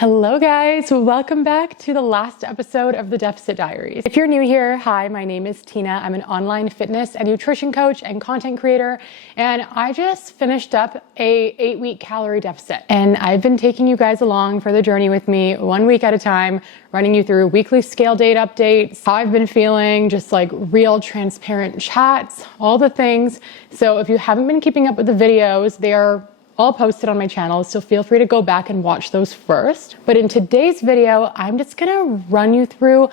Hello guys, welcome back to the last episode of the Deficit Diaries. If you're new here, hi, my name is Tina. I'm an online fitness and nutrition coach and content creator, and I just finished up a 8-week calorie deficit. And I've been taking you guys along for the journey with me 1 week at a time, running you through weekly scale date updates, how I've been feeling, just like real transparent chats, all the things. So if you haven't been keeping up with the videos, they are all posted on my channel, so feel free to go back and watch those first. But in today's video, I'm just gonna run you through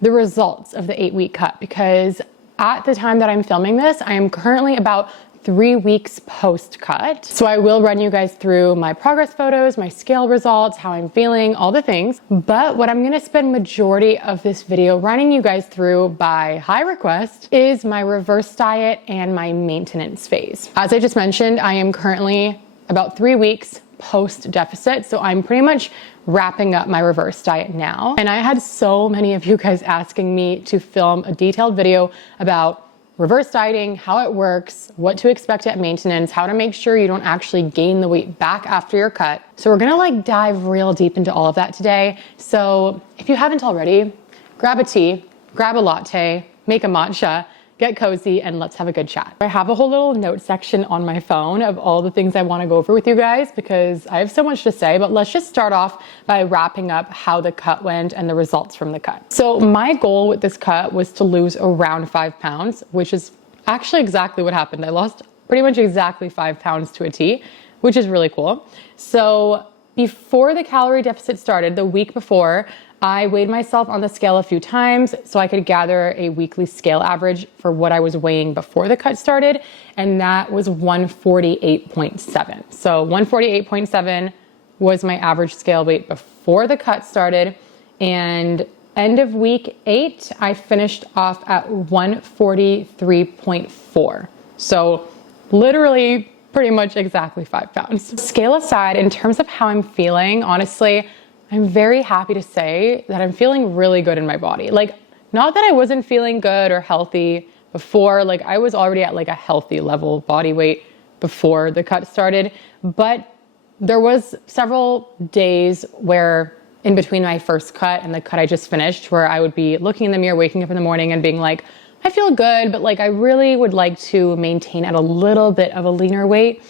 the results of the 8-week cut, because at the time that I'm filming this, I am currently about 3 weeks post-cut. So I will run you guys through my progress photos, my scale results, how I'm feeling, all the things. But what I'm gonna spend majority of this video running you guys through by high request is my reverse diet and my maintenance phase. As I just mentioned, I am currently about 3 weeks post deficit. So I'm pretty much wrapping up my reverse diet now. And I had so many of you guys asking me to film a detailed video about reverse dieting, how it works, what to expect at maintenance, how to make sure you don't actually gain the weight back after your cut. So we're gonna dive real deep into all of that today. So if you haven't already, grab a tea, grab a latte, make a matcha, get cozy, and let's have a good chat. I have a whole little note section on my phone of all the things I want to go over with you guys because I have so much to say, but let's just start off by wrapping up how the cut went and the results from the cut. So my goal with this cut was to lose around 5 pounds, which is actually exactly what happened. I lost pretty much exactly 5 pounds to a T, which is really cool. So before the calorie deficit started, the week before, I weighed myself on the scale a few times so I could gather a weekly scale average for what I was weighing before the cut started, and that was 148.7. So 148.7 was my average scale weight before the cut started, and end of week 8, I finished off at 143.4. So literally pretty much exactly 5 pounds. Scale aside, in terms of how I'm feeling, honestly, I'm very happy to say that I'm feeling really good in my body. Not that I wasn't feeling good or healthy before, I was already at a healthy level body weight before the cut started, but there was several days where in between my first cut and the cut I just finished, where I would be looking in the mirror, waking up in the morning and being like, I feel good, but I really would like to maintain at a little bit of a leaner weight.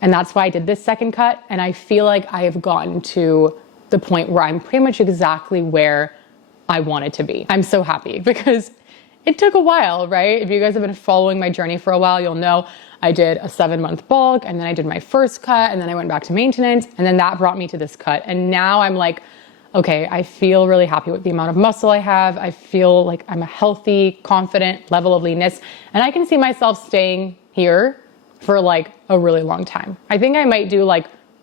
And that's why I did this second cut. And I feel like I have gotten to the point where I'm pretty much exactly where I wanted to be. I'm so happy because it took a while, right? If you guys have been following my journey for a while, you'll know I did a 7-month bulk, and then I did my first cut, and then I went back to maintenance, and then that brought me to this cut. And now I'm like, okay, I feel really happy with the amount of muscle I have. I feel like I'm a healthy, confident level of leanness, and I can see myself staying here for a really long time. I think I might do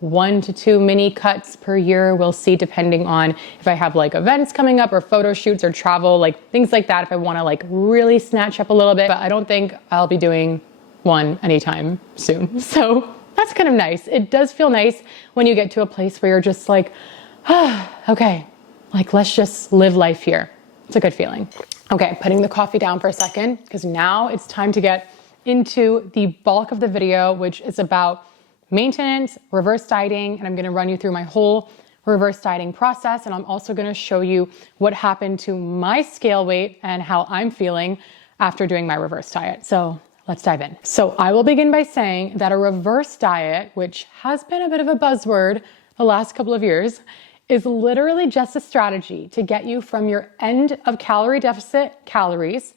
1 to 2 mini cuts per year. We'll see, depending on if I have events coming up or photo shoots or travel, things like that, if I want to really snatch up a little bit. But I don't think I'll be doing one anytime soon. So that's kind of nice. It does feel nice when you get to a place where you're just okay, let's just live life here. It's a good feeling. Okay, putting the coffee down for a second, because now it's time to get into the bulk of the video, which is about maintenance, reverse dieting, and I'm gonna run you through my whole reverse dieting process, and I'm also gonna show you what happened to my scale weight and how I'm feeling after doing my reverse diet. So let's dive in. So I will begin by saying that a reverse diet, which has been a bit of a buzzword the last couple of years, is literally just a strategy to get you from your end of calorie deficit calories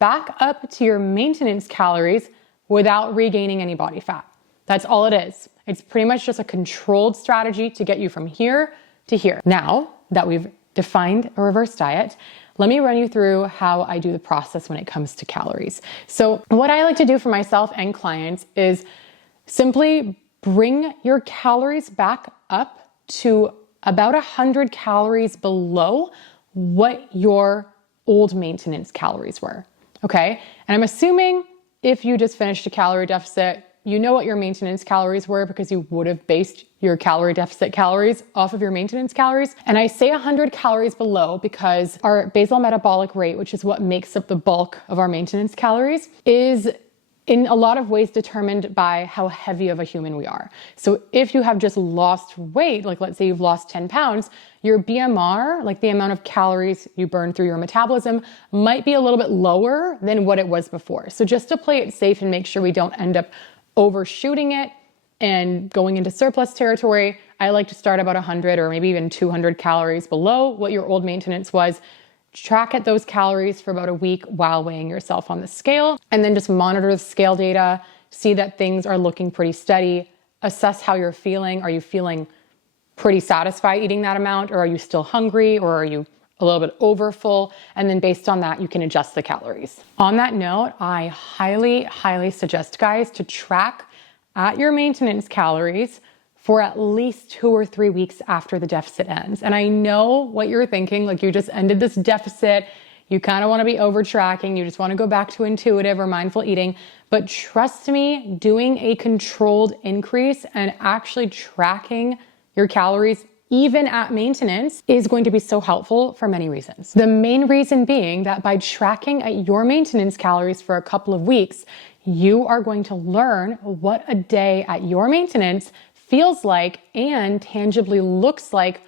back up to your maintenance calories without regaining any body fat. That's all it is. It's pretty much just a controlled strategy to get you from here to here. Now that we've defined a reverse diet, let me run you through how I do the process when it comes to calories. So what I like to do for myself and clients is simply bring your calories back up to about 100 calories below what your old maintenance calories were, okay? And I'm assuming if you just finished a calorie deficit, you know what your maintenance calories were because you would have based your calorie deficit calories off of your maintenance calories. And I say 100 calories below because our basal metabolic rate, which is what makes up the bulk of our maintenance calories, is in a lot of ways determined by how heavy of a human we are. So if you have just lost weight, like let's say you've lost 10 pounds, your BMR, like the amount of calories you burn through your metabolism, might be a little bit lower than what it was before. So just to play it safe and make sure we don't end up overshooting it and going into surplus territory, I like to start about 100 or maybe even 200 calories below what your old maintenance was. Track at those calories for about a week while weighing yourself on the scale, and then just monitor the scale data, see that things are looking pretty steady, assess how you're feeling. Are you feeling pretty satisfied eating that amount, or are you still hungry, or are you a little bit over full? And then based on that, you can adjust the calories. On that note, I highly suggest, guys, to track at your maintenance calories for at least 2 or 3 weeks after the deficit ends. And I know what you're thinking, like you just ended this deficit, you kind of want to be over tracking, you just want to go back to intuitive or mindful eating. But trust me, doing a controlled increase and actually tracking your calories even at maintenance is going to be so helpful for many reasons. The main reason being that by tracking at your maintenance calories for a couple of weeks, you are going to learn what a day at your maintenance feels like and tangibly looks like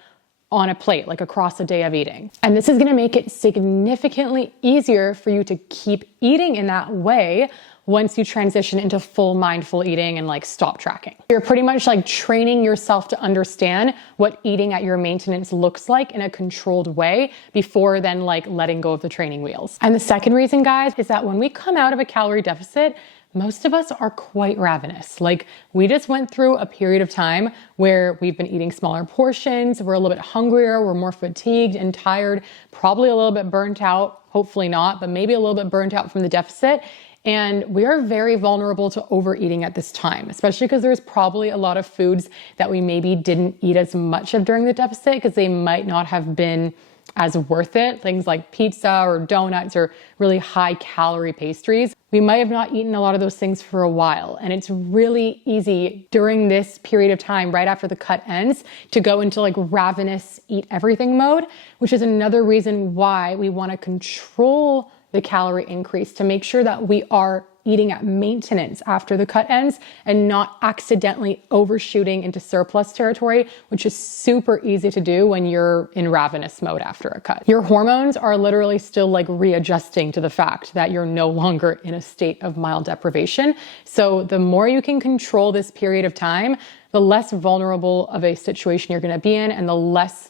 on a plate, like across a day of eating. And this is gonna make it significantly easier for you to keep eating in that way once you transition into full mindful eating and like stop tracking. You're pretty much like training yourself to understand what eating at your maintenance looks like in a controlled way before then like letting go of the training wheels. And the second reason, guys, is that when we come out of a calorie deficit, most of us are quite ravenous. Like we just went through a period of time where we've been eating smaller portions, we're a little bit hungrier, we're more fatigued and tired, probably a little bit burnt out, hopefully not, but maybe a little bit burnt out from the deficit. And we are very vulnerable to overeating at this time, especially because there's probably a lot of foods that we maybe didn't eat as much of during the deficit because they might not have been as worth it. Things like pizza or donuts or really high calorie pastries. We might have not eaten a lot of those things for a while. And it's really easy during this period of time, right after the cut ends, to go into like ravenous eat everything mode, which is another reason why we want to control the calorie increase to make sure that we are eating at maintenance after the cut ends and not accidentally overshooting into surplus territory, which is super easy to do when you're in ravenous mode after a cut. Your hormones are literally still like readjusting to the fact that you're no longer in a state of mild deprivation. So the more you can control this period of time, the less vulnerable of a situation you're going to be in and the less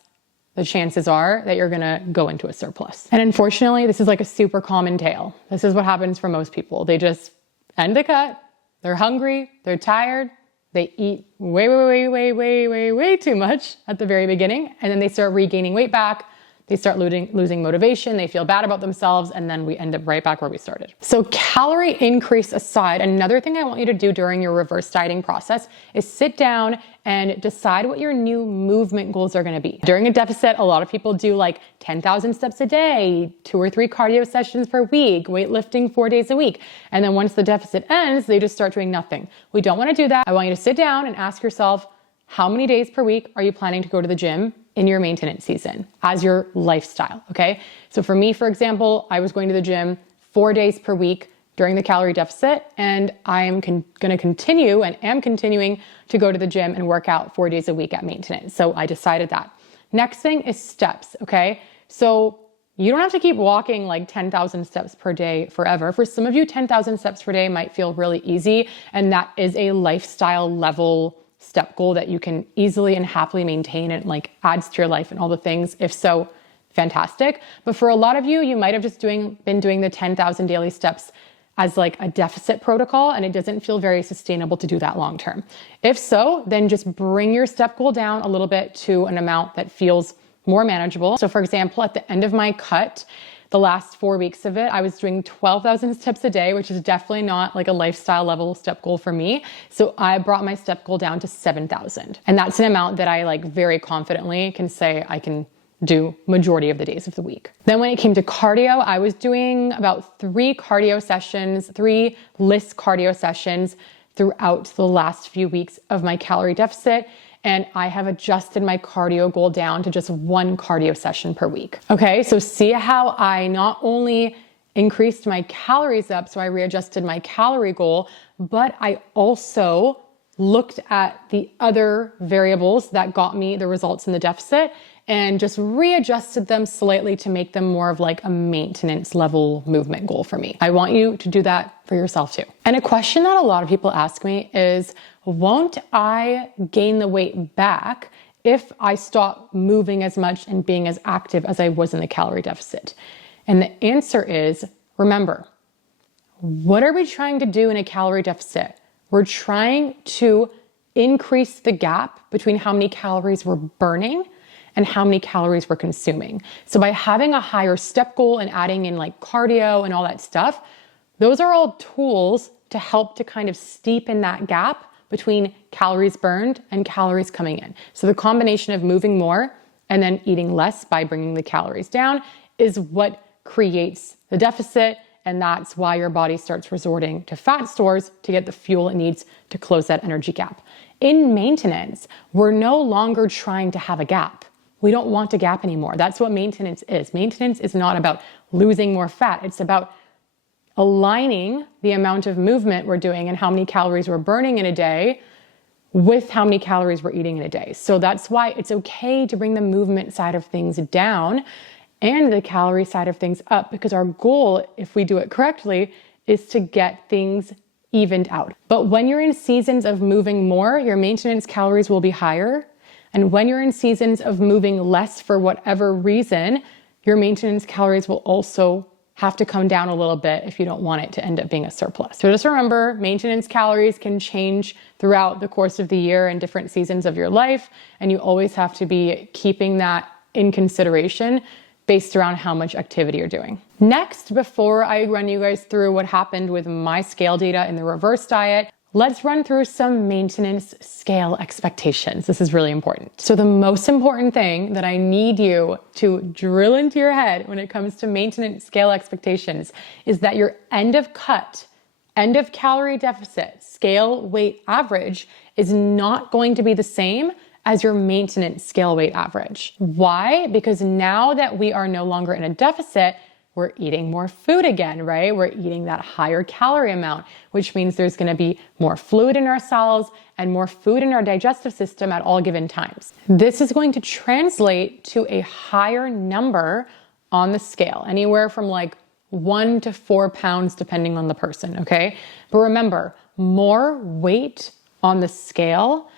the chances are that you're gonna go into a surplus. And unfortunately, this is like a super common tale. This is what happens for most people. They just end the cut, they're hungry, they're tired, they eat way too much at the very beginning, and then they start regaining weight back, they start losing motivation, they feel bad about themselves, and then we end up right back where we started. So calorie increase aside, another thing I want you to do during your reverse dieting process is sit down and decide what your new movement goals are gonna be. During a deficit, a lot of people do like 10,000 steps a day, 2 or 3 cardio sessions per week, weightlifting 4 days a week. And then once the deficit ends, they just start doing nothing. We don't wanna do that. I want you to sit down and ask yourself, how many days per week are you planning to go to the gym in your maintenance season as your lifestyle, okay? So for me, for example, I was going to the gym 4 days per week during the calorie deficit, and I am gonna continue and am continuing to go to the gym and work out 4 days a week at maintenance. So I decided that. Next thing is steps, okay? So you don't have to keep walking like 10,000 steps per day forever. For some of you, 10,000 steps per day might feel really easy, and that is a lifestyle level step goal that you can easily and happily maintain and like adds to your life and all the things. If so, fantastic. But for a lot of you, you might have just been doing the 10,000 daily steps as like a deficit protocol, and it doesn't feel very sustainable to do that long term. If so, then just bring your step goal down a little bit to an amount that feels more manageable. So for example, at the end of my cut, the last 4 weeks of it, I was doing 12,000 steps a day, which is definitely not like a lifestyle level step goal for me. So I brought my step goal down to 7,000. And that's an amount that I like very confidently can say I can do majority of the days of the week. Then when it came to cardio, I was doing about 3 cardio sessions, 3 LISS cardio sessions throughout the last few weeks of my calorie deficit. And I have adjusted my cardio goal down to just 1 cardio session per week. Okay, so see how I not only increased my calories up, so I readjusted my calorie goal, but I also looked at the other variables that got me the results in the deficit and just readjusted them slightly to make them more of like a maintenance level movement goal for me. I want you to do that for yourself too. And a question that a lot of people ask me is, won't I gain the weight back if I stop moving as much and being as active as I was in the calorie deficit? And the answer is, remember, what are we trying to do in a calorie deficit? We're trying to increase the gap between how many calories we're burning and how many calories we're consuming. So by having a higher step goal and adding in like cardio and all that stuff, those are all tools to help to kind of steepen that gap between calories burned and calories coming in. So the combination of moving more and then eating less by bringing the calories down is what creates the deficit. And that's why your body starts resorting to fat stores to get the fuel it needs to close that energy gap. In maintenance, we're no longer trying to have a gap. We don't want a gap anymore. That's what maintenance is. Maintenance is not about losing more fat. It's about aligning the amount of movement we're doing and how many calories we're burning in a day with how many calories we're eating in a day. So that's why it's okay to bring the movement side of things down and the calorie side of things up, because our goal, if we do it correctly, is to get things evened out. But when you're in seasons of moving more, your maintenance calories will be higher. And when you're in seasons of moving less for whatever reason, your maintenance calories will also have to come down a little bit if you don't want it to end up being a surplus. So just remember, maintenance calories can change throughout the course of the year and different seasons of your life. And you always have to be keeping that in consideration based around how much activity you're doing. Next, before I run you guys through what happened with my scale data in the reverse diet, let's run through some maintenance scale expectations. This is really important. So the most important thing that I need you to drill into your head when it comes to maintenance scale expectations is that your end of cut, end of calorie deficit, scale weight average is not going to be the same as your maintenance scale weight average. Why? Because now that we are no longer in a deficit, we're eating more food again, right? We're eating that higher calorie amount, which means there's gonna be more fluid in our cells and more food in our digestive system at all given times. This is going to translate to a higher number on the scale, anywhere from like 1 to 4 pounds, depending on the person, okay? But remember, more weight on the scale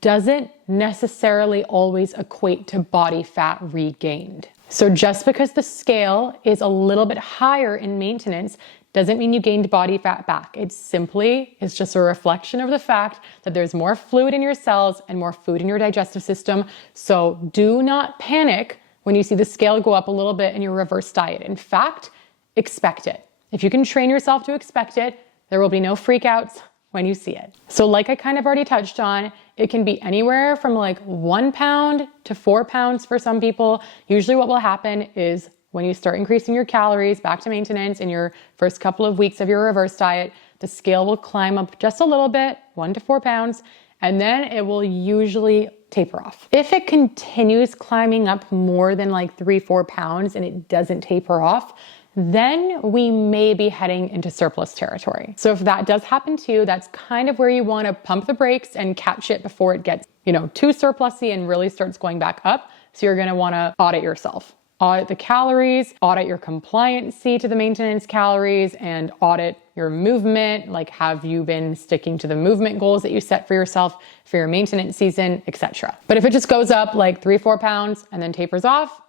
doesn't necessarily always equate to body fat regained. So just because the scale is a little bit higher in maintenance doesn't mean you gained body fat back. It simply is just a reflection of the fact that there's more fluid in your cells and more food in your digestive system. So do not panic when you see the scale go up a little bit in your reverse diet. In fact, expect it. If you can train yourself to expect it, there will be no freakouts when you see it. So like I kind of already touched on, it can be anywhere from like 1 pound to 4 pounds for some people. Usually what will happen is when you start increasing your calories back to maintenance in your first couple of weeks of your reverse diet, the scale will climb up just a little bit, 1 to 4 pounds, and then it will usually taper off. If it continues climbing up more than like 3-4 pounds and it doesn't taper off, then we may be heading into surplus territory. So if that does happen to you, that's kind of where you want to pump the brakes and catch it before it gets, too surplusy and really starts going back up. So you're going to want to audit yourself. Audit the calories, audit your compliancy to the maintenance calories, and audit your movement. Like, have you been sticking to the movement goals that you set for yourself for your maintenance season, etc. But if it just goes up like 3-4 pounds and then tapers off,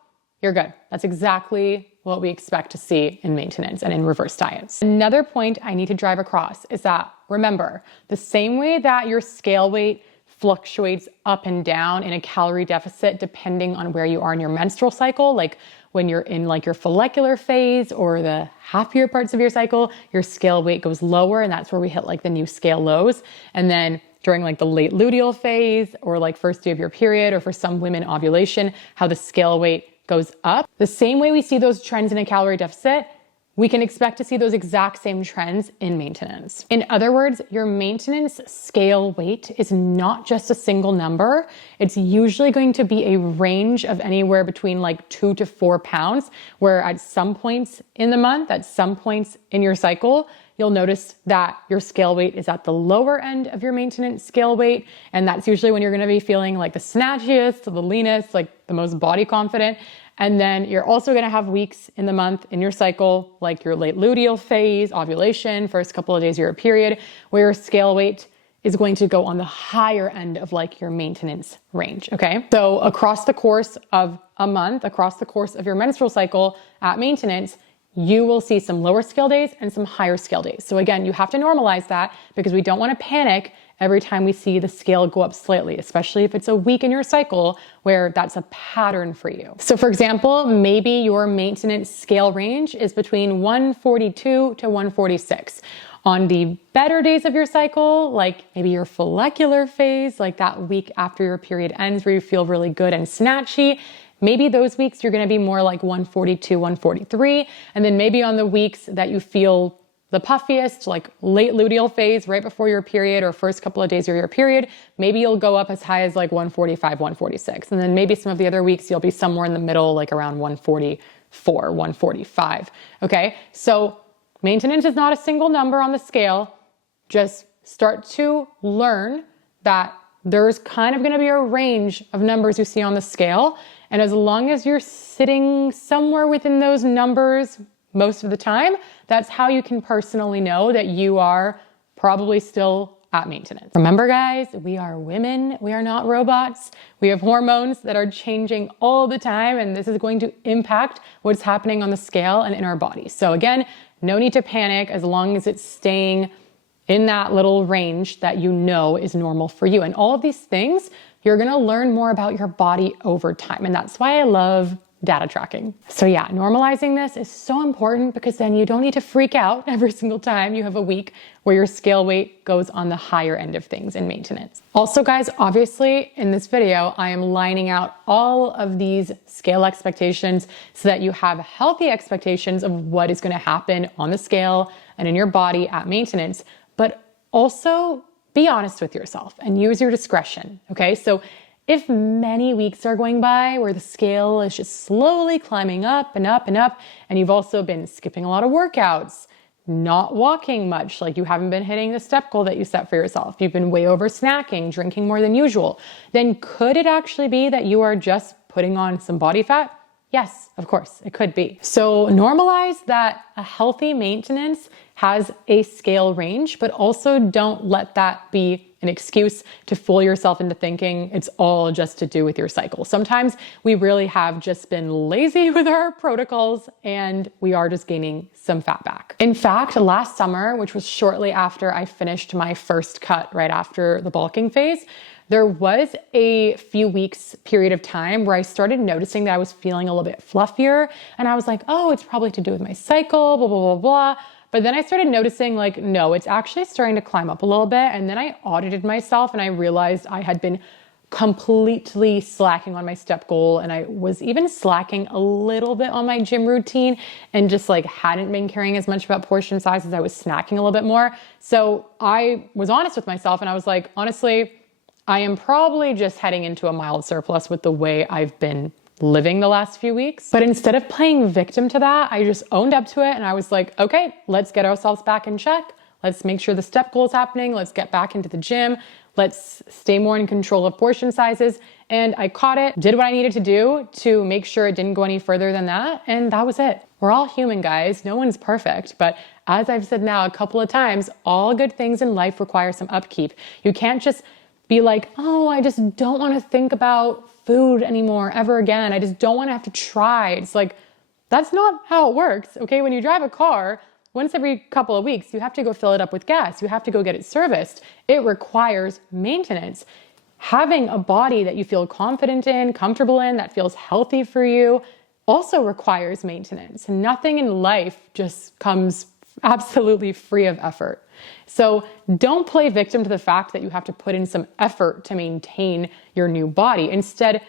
you're good. That's exactly what we expect to see in maintenance and in reverse diets. Another point I need to drive across is that, remember, the same way that your scale weight fluctuates up and down in a calorie deficit depending on where you are in your menstrual cycle, like when you're in like your follicular phase or the happier parts of your cycle, your scale weight goes lower and that's where we hit like the new scale lows. And then during like the late luteal phase or like first day of your period, or for some women ovulation, how the scale weight goes up. The same way we see those trends in a calorie deficit, we can expect to see those exact same trends in maintenance. In other words, your maintenance scale weight is not just a single number. It's usually going to be a range of anywhere between like 2 to 4 pounds, where at some points in the month, at some points in your cycle, you'll notice that your scale weight is at the lower end of your maintenance scale weight. And that's usually when you're going to be feeling like the snatchiest, the leanest, like the most body confident. And then you're also going to have weeks in the month in your cycle, like your late luteal phase, ovulation, first couple of days of your period, where your scale weight is going to go on the higher end of like your maintenance range. Okay. So across the course of a month, across the course of your menstrual cycle at maintenance, you will see some lower scale days and some higher scale days. So again, you have to normalize that because we don't want to panic every time we see the scale go up slightly, especially if it's a week in your cycle where that's a pattern for you. So for example, maybe your maintenance scale range is between 142 to 146. On the better days of your cycle, like maybe your follicular phase, like that week after your period ends where you feel really good and snatchy, maybe those weeks you're going to be more like 142, 143. And then maybe on the weeks that you feel the puffiest, like late luteal phase right before your period or first couple of days of your period, maybe you'll go up as high as like 145, 146. And then maybe some of the other weeks you'll be somewhere in the middle, like around 144, 145. Okay. So maintenance is not a single number on the scale. Just start to learn that there's kind of going to be a range of numbers you see on the scale. And as long as you're sitting somewhere within those numbers most of the time, that's how you can personally know that you are probably still at maintenance. Remember guys, we are women, we are not robots. We have hormones that are changing all the time, and this is going to impact what's happening on the scale and in our bodies. So again, no need to panic as long as it's staying in that little range that you know is normal for you. And all of these things, you're gonna learn more about your body over time. And that's why I love data tracking. So yeah, normalizing this is so important because then you don't need to freak out every single time you have a week where your scale weight goes on the higher end of things in maintenance. Also guys, obviously in this video, I am lining out all of these scale expectations so that you have healthy expectations of what is going to happen on the scale and in your body at maintenance, but also be honest with yourself and use your discretion. Okay. So if many weeks are going by where the scale is just slowly climbing up and up and up, and you've also been skipping a lot of workouts, not walking much, like you haven't been hitting the step goal that you set for yourself, you've been way over snacking, drinking more than usual, then could it actually be that you are just putting on some body fat? Yes, of course, it could be. So normalize that a healthy maintenance has a scale range, but also don't let that be an excuse to fool yourself into thinking it's all just to do with your cycle. Sometimes we really have just been lazy with our protocols and we are just gaining some fat back. In fact, last summer, which was shortly after I finished my first cut right after the bulking phase, there was a few weeks period of time where I started noticing that I was feeling a little bit fluffier and I was like, oh, it's probably to do with my cycle, blah, blah, blah, blah. But then I started noticing like, no, it's actually starting to climb up a little bit. And then I audited myself and I realized I had been completely slacking on my step goal. And I was even slacking a little bit on my gym routine and just like hadn't been caring as much about portion size as I was snacking a little bit more. So I was honest with myself and I was like, honestly, I am probably just heading into a mild surplus with the way I've been living the last few weeks. But instead of playing victim to that, I just owned up to it and I was like, okay, let's get ourselves back in check. Let's make sure the step goal is happening. Let's get back into the gym. Let's stay more in control of portion sizes. And I caught it, did what I needed to do to make sure it didn't go any further than that. And that was it. We're all human, guys. No one's perfect. But as I've said now a couple of times, all good things in life require some upkeep. You can't just be like, oh, I just don't want to think about food anymore ever again. I just don't want to have to try. It's like, that's not how it works. Okay. When you drive a car, once every couple of weeks, you have to go fill it up with gas. You have to go get it serviced. It requires maintenance. Having a body that you feel confident in, comfortable in, that feels healthy for you also requires maintenance. Nothing in life just comes absolutely free of effort. So don't play victim to the fact that you have to put in some effort to maintain your new body. Instead,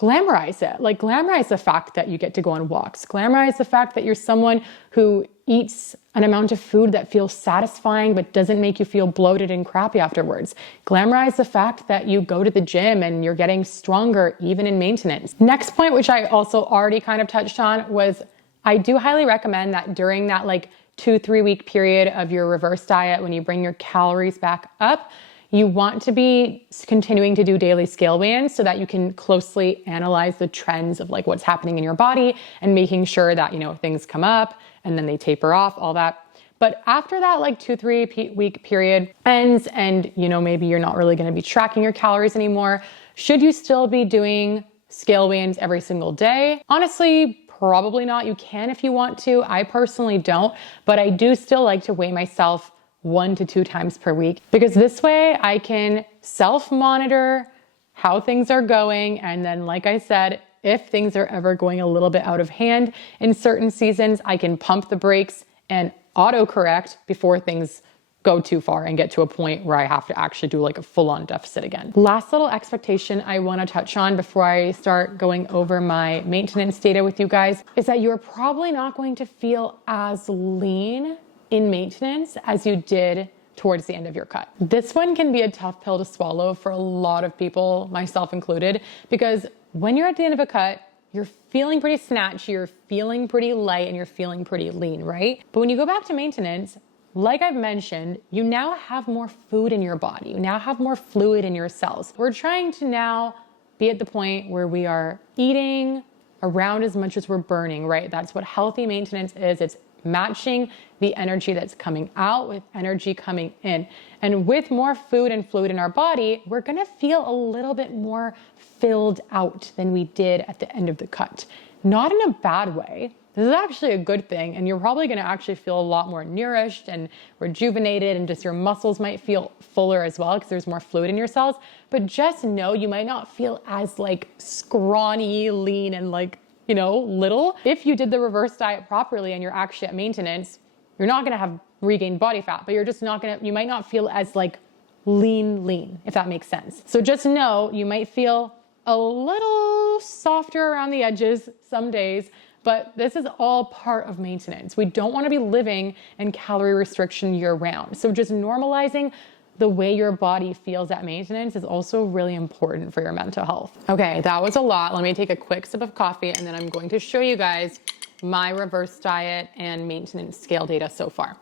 glamorize it. Like glamorize the fact that you get to go on walks. Glamorize the fact that you're someone who eats an amount of food that feels satisfying but doesn't make you feel bloated and crappy afterwards. Glamorize the fact that you go to the gym and you're getting stronger even in maintenance. Next point, which I also already kind of touched on, was I do highly recommend that during that like 2-3 week period of your reverse diet, when you bring your calories back up, you want to be continuing to do daily scale weigh-ins so that you can closely analyze the trends of like what's happening in your body and making sure that, you know, things come up and then they taper off, all that. But after that like 2-3 week period ends and, you know, maybe you're not really going to be tracking your calories anymore, should you still be doing scale weigh-ins every single day? Honestly, probably not. You can if you want to. I personally don't, but I do still like to weigh myself 1 to 2 times per week, because this way I can self-monitor how things are going. And then, like I said, if things are ever going a little bit out of hand in certain seasons, I can pump the brakes and autocorrect before things go too far and get to a point where I have to actually do like a full-on deficit again. Last little expectation I want to touch on before I start going over my maintenance data with you guys is that you're probably not going to feel as lean in maintenance as you did towards the end of your cut. This one can be a tough pill to swallow for a lot of people, myself included, because when you're at the end of a cut, you're feeling pretty snatchy, you're feeling pretty light, and you're feeling pretty lean, right? But when you go back to maintenance, like I've mentioned, you now have more food in your body. You now have more fluid in your cells. We're trying to now be at the point where we are eating around as much as we're burning, right? That's what healthy maintenance is. It's matching the energy that's coming out with energy coming in. And with more food and fluid in our body, we're gonna feel a little bit more filled out than we did at the end of the cut. Not in a bad way. This is actually a good thing, and you're probably gonna actually feel a lot more nourished and rejuvenated, and just your muscles might feel fuller as well because there's more fluid in your cells. But just know you might not feel as like scrawny, lean, and like, you know, little. If you did the reverse diet properly and you're actually at maintenance, you're not gonna have regained body fat, but you're just not gonna, you might not feel as like lean, if that makes sense. So just know you might feel a little softer around the edges some days, but this is all part of maintenance. We don't wanna be living in calorie restriction year round. So just normalizing the way your body feels at maintenance is also really important for your mental health. Okay, that was a lot. Let me take a quick sip of coffee and then I'm going to show you guys my reverse diet and maintenance scale data so far.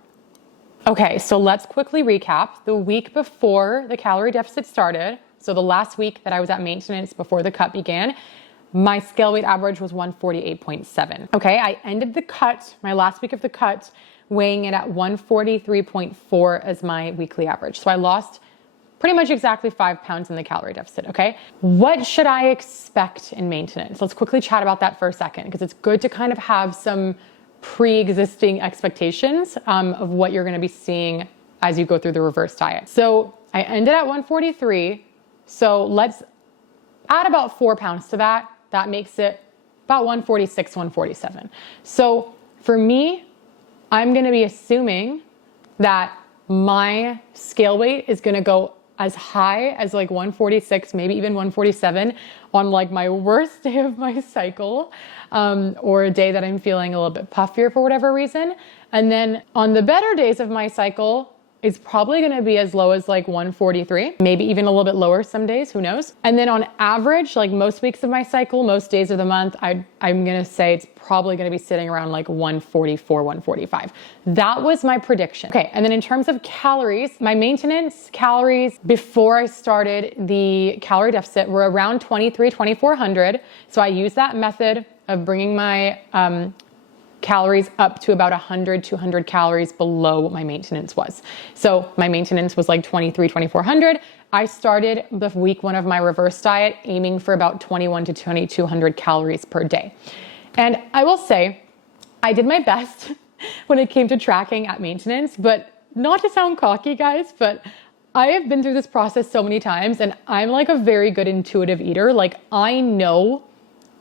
Okay, so let's quickly recap. The week before the calorie deficit started, so the last week that I was at maintenance before the cut began, my scale weight average was 148.7. Okay, I ended the cut, my last week of the cut, weighing in at 143.4 as my weekly average. So I lost pretty much exactly 5 pounds in the calorie deficit, okay? What should I expect in maintenance? Let's quickly chat about that for a second, because it's good to kind of have some pre-existing expectations of what you're gonna be seeing as you go through the reverse diet. So I ended at 143, so let's add about 4 pounds to that. That makes it about 146, 147. So for me, I'm gonna be assuming that my scale weight is gonna go as high as like 146, maybe even 147 on like my worst day of my cycle, or a day that I'm feeling a little bit puffier for whatever reason. And then on the better days of my cycle, it's probably gonna be as low as like 143, maybe even a little bit lower some days, who knows? And then on average, like most weeks of my cycle, most days of the month, I'm gonna say it's probably gonna be sitting around like 144, 145. That was my prediction. Okay, and then in terms of calories, my maintenance calories before I started the calorie deficit were around 2,400. So I used that method of bringing my calories up to about 100, 200 calories below what my maintenance was. So my maintenance was like 2,400. I started the week 1 of my reverse diet aiming for about 21 to 2,200 calories per day. And I will say, I did my best when it came to tracking at maintenance, but not to sound cocky, guys, but I have been through this process so many times, and I'm like a very good intuitive eater. Like I know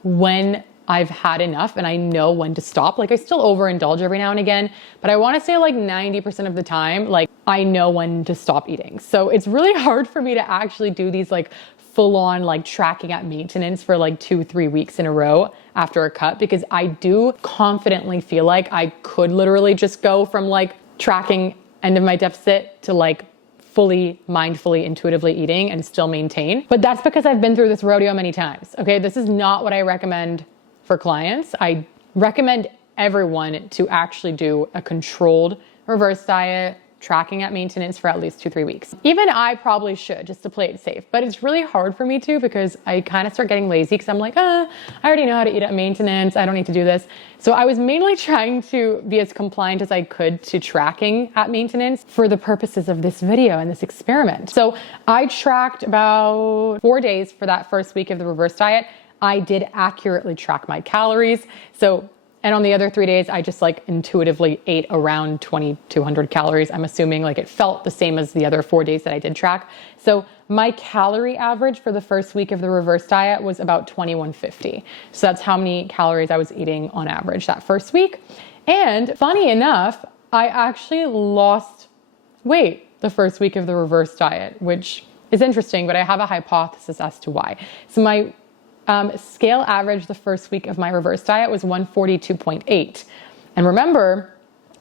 when I've had enough and I know when to stop. Like I still overindulge every now and again, but I want to say like 90% of the time, like I know when to stop eating. So it's really hard for me to actually do these like full on like tracking at maintenance for like 2-3 weeks in a row after a cut, because I do confidently feel like I could literally just go from like tracking end of my deficit to like fully mindfully, intuitively eating and still maintain. But that's because I've been through this rodeo many times. Okay. This is not what I recommend for clients. I recommend everyone to actually do a controlled reverse diet, tracking at maintenance for at least 2-3 weeks. Even I probably should, just to play it safe, but it's really hard for me to, because I kind of start getting lazy because I'm like, I already know how to eat at maintenance. I don't need to do this. So I was mainly trying to be as compliant as I could to tracking at maintenance for the purposes of this video and this experiment. So I tracked about 4 days for that first week of the reverse diet. I did accurately track my calories. And on the other 3 days, I just like intuitively ate around 2,200 calories. I'm assuming like it felt the same as the other 4 days that I did track. So my calorie average for the first week of the reverse diet was about 2,150. So that's how many calories I was eating on average that first week. And funny enough, I actually lost weight the first week of the reverse diet, which is interesting, but I have a hypothesis as to why. So my scale average the first week of my reverse diet was 142.8. And remember,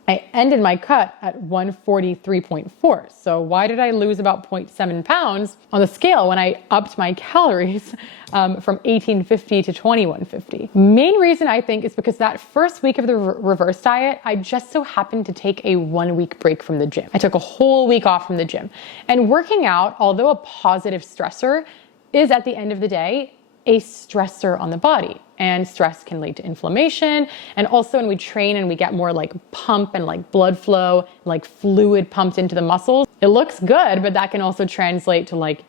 I ended my cut at 143.4. So why did I lose about 0.7 pounds on the scale when I upped my calories from 1850 to 2150? Main reason I think is because that first week of the reverse diet, I just so happened to take a 1 week break from the gym. I took a whole week off from the gym. And working out, although a positive stressor, is at the end of the day a stressor on the body, and stress can lead to inflammation. And also when we train and we get more like pump and like blood flow, like fluid pumped into the muscles, it looks good, but that can also translate to like,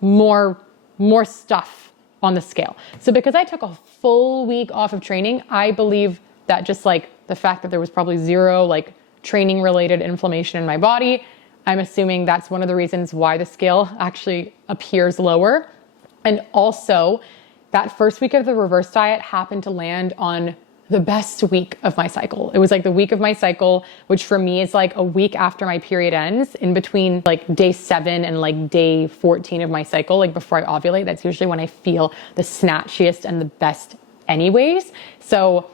more stuff on the scale. So because I took a full week off of training, I believe that just like the fact that there was probably zero like training related inflammation in my body, I'm assuming that's one of the reasons why the scale actually appears lower. And also, that first week of the reverse diet happened to land on the best week of my cycle. It was like the week of my cycle, which for me is like a week after my period ends, in between like day 7 and like day 14 of my cycle, like before I ovulate. That's usually when I feel the snatchiest and the best anyways. So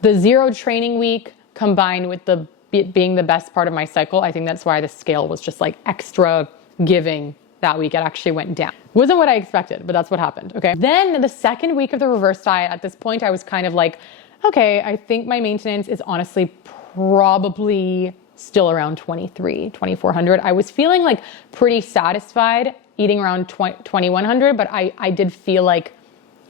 the zero training week combined with the being the best part of my cycle, I think that's why the scale was just like extra giving that week. It actually went down. Wasn't what I expected, but that's what happened. Okay. Then the second week of the reverse diet, at this point, I was kind of like, okay, I think my maintenance is honestly probably still around 2,400. I was feeling like pretty satisfied eating around 2,100, but I did feel like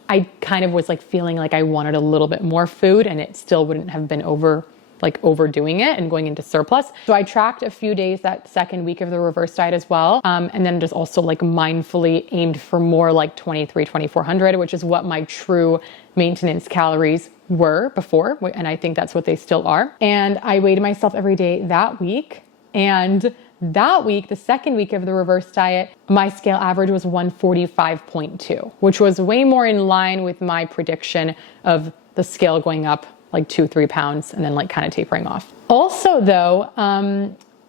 I kind of was like feeling like I wanted a little bit more food, and it still wouldn't have been overdoing it and going into surplus. So I tracked a few days that second week of the reverse diet as well. And then just also like mindfully aimed for more like 2,400, which is what my true maintenance calories were before. And I think that's what they still are. And I weighed myself every day that week. And that week, the second week of the reverse diet, my scale average was 145.2, which was way more in line with my prediction of the scale going up like 2-3 pounds and then like kind of tapering off. Also though,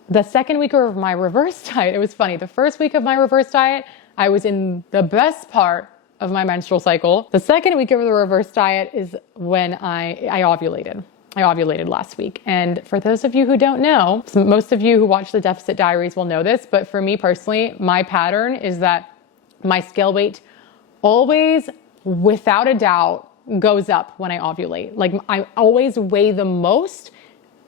the second week of my reverse diet, it was funny. The first week of my reverse diet, I was in the best part of my menstrual cycle. The second week of the reverse diet is when I ovulated. I ovulated last week. And for those of you who don't know, most of you who watch the Deficit Diaries will know this, but for me personally, my pattern is that my scale weight always, without a doubt, goes up when I ovulate. Like I always weigh the most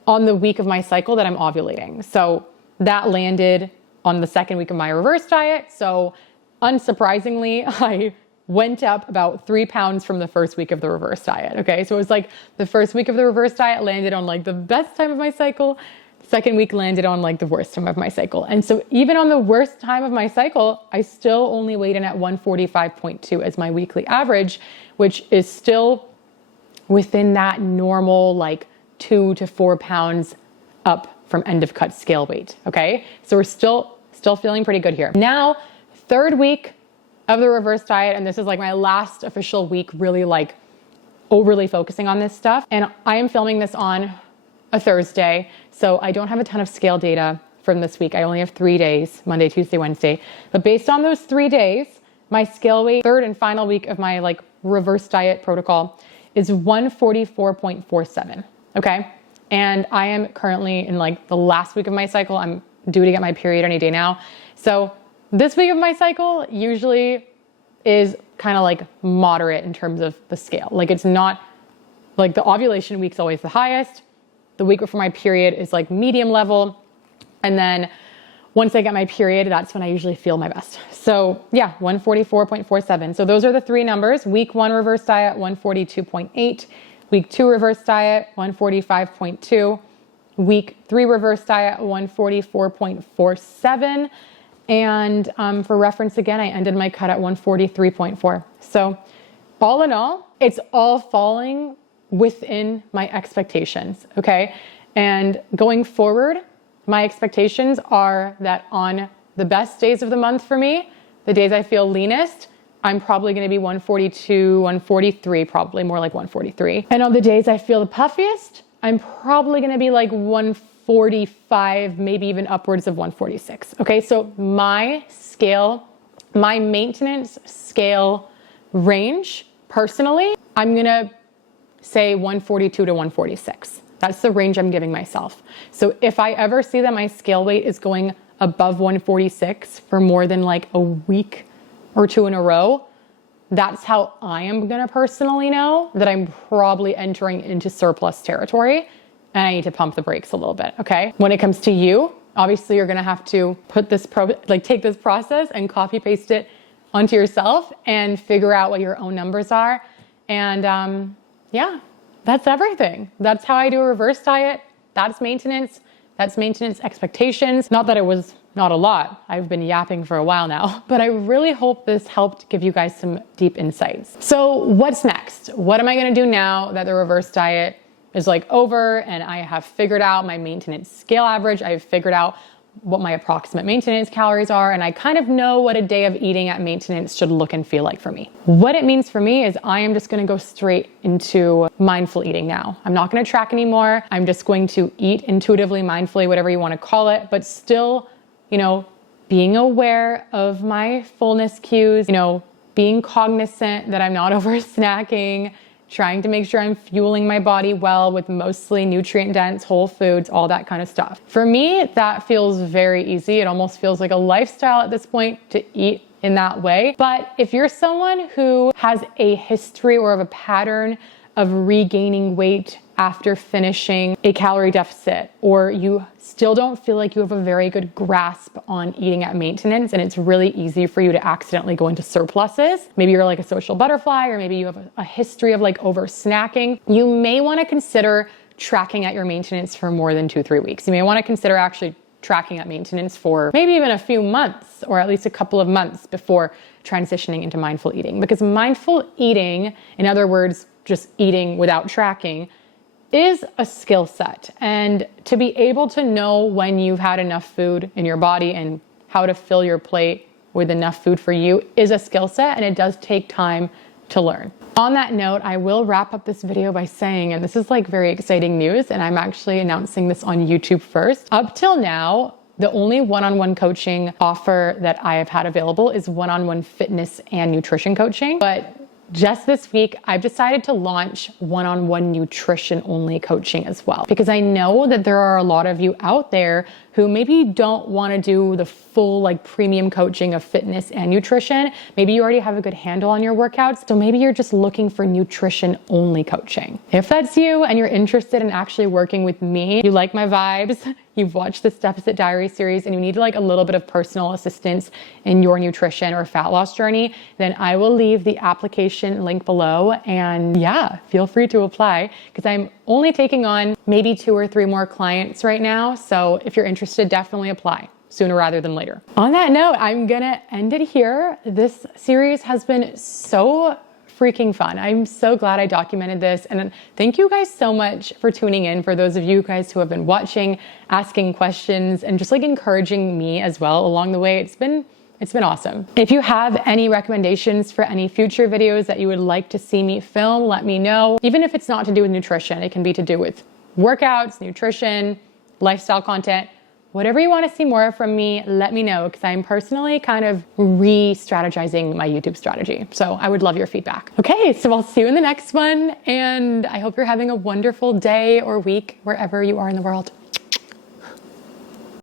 on the week of my cycle that I'm ovulating. So that landed on the second week of my reverse diet. So unsurprisingly, I went up about 3 pounds from the first week of the reverse diet. Okay. So it was like the first week of the reverse diet landed on like the best time of my cycle. Second week landed on like the worst time of my cycle. And so even on the worst time of my cycle, I still only weighed in at 145.2 as my weekly average, which is still within that normal like 2 to 4 pounds up from end of cut scale weight. Okay. So we're still feeling pretty good here. Now, third week of the reverse diet. And this is like my last official week, really like overly focusing on this stuff. And I am filming this on a Thursday. So I don't have a ton of scale data from this week. I only have 3 days, Monday, Tuesday, Wednesday. But based on those 3 days, my scale weight, third and final week of my like reverse diet protocol, is 144.47. Okay. And I am currently in like the last week of my cycle. I'm due to get my period any day now. So this week of my cycle usually is kind of like moderate in terms of the scale. Like it's not like the ovulation week's always the highest. The week before my period is like medium level. And then once I get my period, that's when I usually feel my best. So yeah, 144.47. So those are the three numbers. Week 1 reverse diet, 142.8. Week 2 reverse diet, 145.2. Week 3 reverse diet, 144.47. And for reference again, I ended my cut at 143.4. So all in all, it's all falling within my expectations, okay? And going forward, my expectations are that on the best days of the month for me, the days I feel leanest, I'm probably gonna be 142, 143, probably more like 143. And on the days I feel the puffiest, I'm probably gonna be like 145, maybe even upwards of 146. Okay, so my scale, my maintenance scale range, personally, I'm gonna say 142 to 146. That's the range I'm giving myself. So if I ever see that my scale weight is going above 146 for more than like a week or two in a row, that's how I am gonna personally know that I'm probably entering into surplus territory and I need to pump the brakes a little bit, okay? When it comes to you, obviously you're gonna have to put this, take this process and copy paste it onto yourself and figure out what your own numbers are. And yeah, that's everything. That's how I do a reverse diet. That's maintenance expectations. Not that it was not a lot. I've been yapping for a while now, but I really hope this helped give you guys some deep insights. So what's next? What am I gonna do now that the reverse diet is like over and I have figured out my maintenance scale average? I've figured out what my approximate maintenance calories are, and I kind of know what a day of eating at maintenance should look and feel like for me. What it means for me is I am just gonna go straight into mindful eating now. I'm not gonna track anymore. I'm just going to eat intuitively, mindfully, whatever you wanna call it, but still, you know, being aware of my fullness cues, you know, being cognizant that I'm not over snacking, trying to make sure I'm fueling my body well with mostly nutrient-dense whole foods, all that kind of stuff. For me, that feels very easy. It almost feels like a lifestyle at this point to eat in that way. But if you're someone who has a history or of a pattern of regaining weight after finishing a calorie deficit, or you still don't feel like you have a very good grasp on eating at maintenance and it's really easy for you to accidentally go into surpluses, maybe you're like a social butterfly, or maybe you have a history of like over snacking, you may want to consider tracking at your maintenance for more than 2-3 weeks. You may want to consider actually tracking at maintenance for maybe even a few months, or at least a couple of months before transitioning into mindful eating. Because mindful eating, in other words, just eating without tracking, is a skill set. And to be able to know when you've had enough food in your body and how to fill your plate with enough food for you is a skill set, and it does take time to learn. On that note, I will wrap up this video by saying, and this is like very exciting news, and I'm actually announcing this on YouTube first. Up till now, the only one-on-one coaching offer that I have had available is one-on-one fitness and nutrition coaching. But just this week, I've decided to launch one-on-one nutrition only coaching as well, because I know that there are a lot of you out there who maybe don't want to do the full like premium coaching of fitness and nutrition. Maybe you already have a good handle on your workouts, so maybe you're just looking for nutrition only coaching. If that's you and you're interested in actually working with me, you like my vibes, you've watched this Deficit Diary series, and you need like a little bit of personal assistance in your nutrition or fat loss journey, then I will leave the application link below, and yeah, feel free to apply, because I'm only taking on maybe 2 or 3 more clients right now. So if you're interested, definitely apply sooner rather than later. On that note, I'm gonna end it here. This series has been so freaking fun. I'm so glad I documented this, and thank you guys so much for tuning in. For those of you guys who have been watching, asking questions, and just like encouraging me as well along the way, it's been awesome. If you have any recommendations for any future videos that you would like to see me film, let me know. Even if it's not to do with nutrition, it can be to do with workouts, nutrition, lifestyle content, whatever you want to see more from me, let me know, because I'm personally kind of re-strategizing my YouTube strategy. So I would love your feedback. Okay, so I'll see you in the next one, and I hope you're having a wonderful day or week wherever you are in the world.